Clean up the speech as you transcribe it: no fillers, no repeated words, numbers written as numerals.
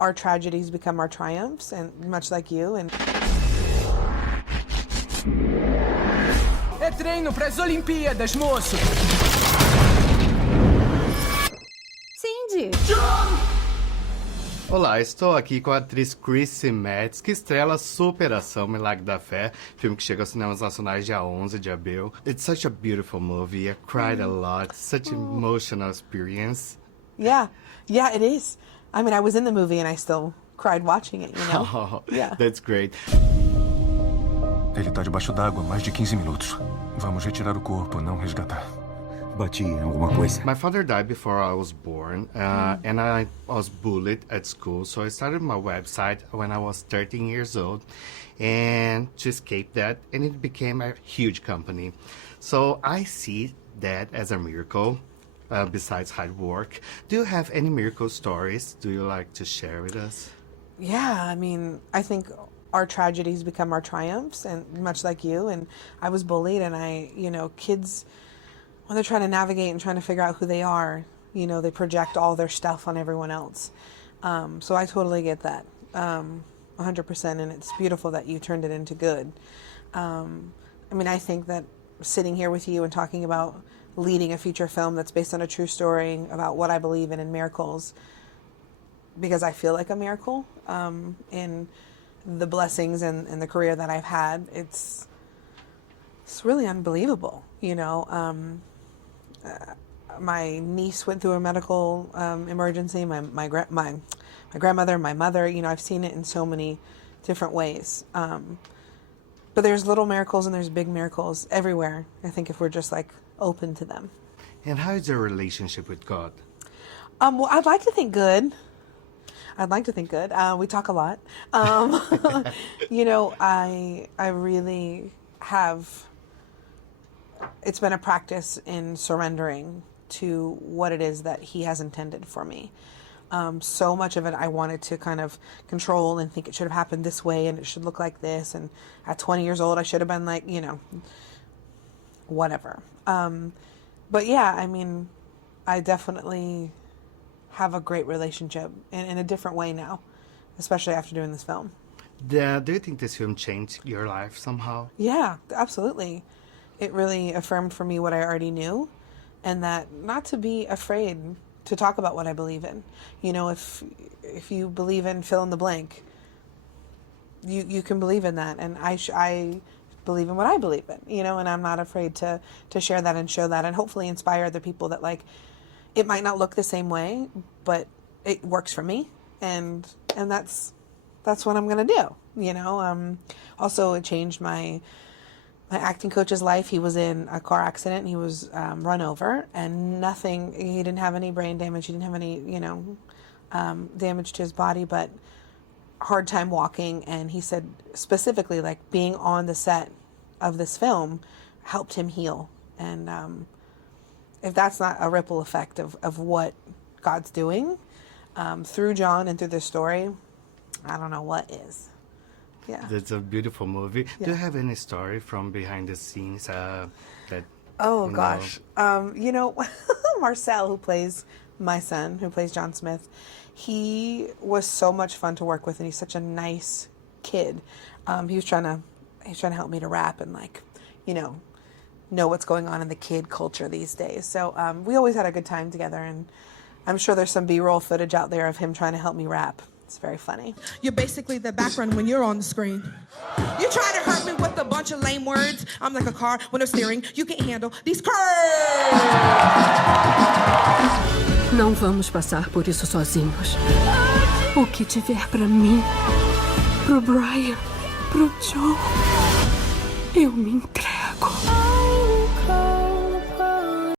our tragedies become our triumphs, and much like you. And É treino pras Olimpíadas, moço! Cindy! Olá, estou aqui com a atriz Chrissy Metz, que estrela Superação Milagre da Fé, filme que chega aos cinemas nacionais dia 11 de abril. It's such a beautiful movie. I cried a lot. Such an emotional experience. yeah, it is. I mean, I was in the movie and I still cried watching it, you know? Oh, Yeah. that's great. Ele tá debaixo d'água há mais de 15 minutos. Vamos retirar o corpo, não resgatar. Bati em alguma coisa. My father died before I was born, and I was bullied at school, so I started my website when I was 13 years old, and to escape that, and it became a huge company. So I see that as a miracle, besides hard work. Do you have any miracle stories? Do you like to share with us? Yeah, I mean, I think our tragedies become our triumphs, and much like you. And I was bullied, and kids, when they're trying to navigate and trying to figure out who they are, they project all their stuff on everyone else. So I totally get that, 100%, and it's beautiful that you turned it into good. I mean, I think that sitting here with you and talking about leading a feature film that's based on a true story about what I believe in miracles, because I feel like a miracle, in the blessings and the career that I've had, it's really unbelievable, my niece went through a medical emergency. My grandmother, my mother. I've seen it in so many different ways. But there's little miracles and there's big miracles everywhere. I think if we're just open to them. And how is your relationship with God? Well, I'd like to think good. We talk a lot. I really have. It's been a practice in surrendering to what it is that He has intended for me. So much of it I wanted to kind of control and think it should have happened this way and it should look like this. And at 20 years old, I should have been whatever. But yeah, I mean, I definitely have a great relationship in a different way now, especially after doing this film. Do you think this film changed your life somehow? Yeah, absolutely. It really affirmed for me what I already knew, and that not to be afraid to talk about what I believe in. If you believe in fill in the blank, you can believe in that, and I believe in what I believe in, and I'm not afraid to share that and show that, and hopefully inspire other people that it might not look the same way, but it works for me, and that's what I'm gonna do. Also, it changed my acting coach's life. He was in a car accident and he was run over, and he didn't have any brain damage, he didn't have any damage to his body, but hard time walking. And he said specifically being on the set of this film helped him heal. And if that's not a ripple effect of what God's doing through John and through this story, I don't know what is. Yeah. That's a beautiful movie. Yeah. Do you have any story from behind the scenes that? Oh gosh, Marcel, who plays my son, who plays John Smith, he was so much fun to work with, and he's such a nice kid. He was trying to help me to rap and know what's going on in the kid culture these days. So we always had a good time together, and I'm sure there's some B-roll footage out there of him trying to help me rap. It's very funny. You're basically the background when you're on the screen. You try to hurt me with a bunch of lame words. I'm like a car with no steering. You can't handle these curves. Não vamos passar por isso sozinhos. O que tiver pra mim, pro Brian, pro Joe, eu me entrego.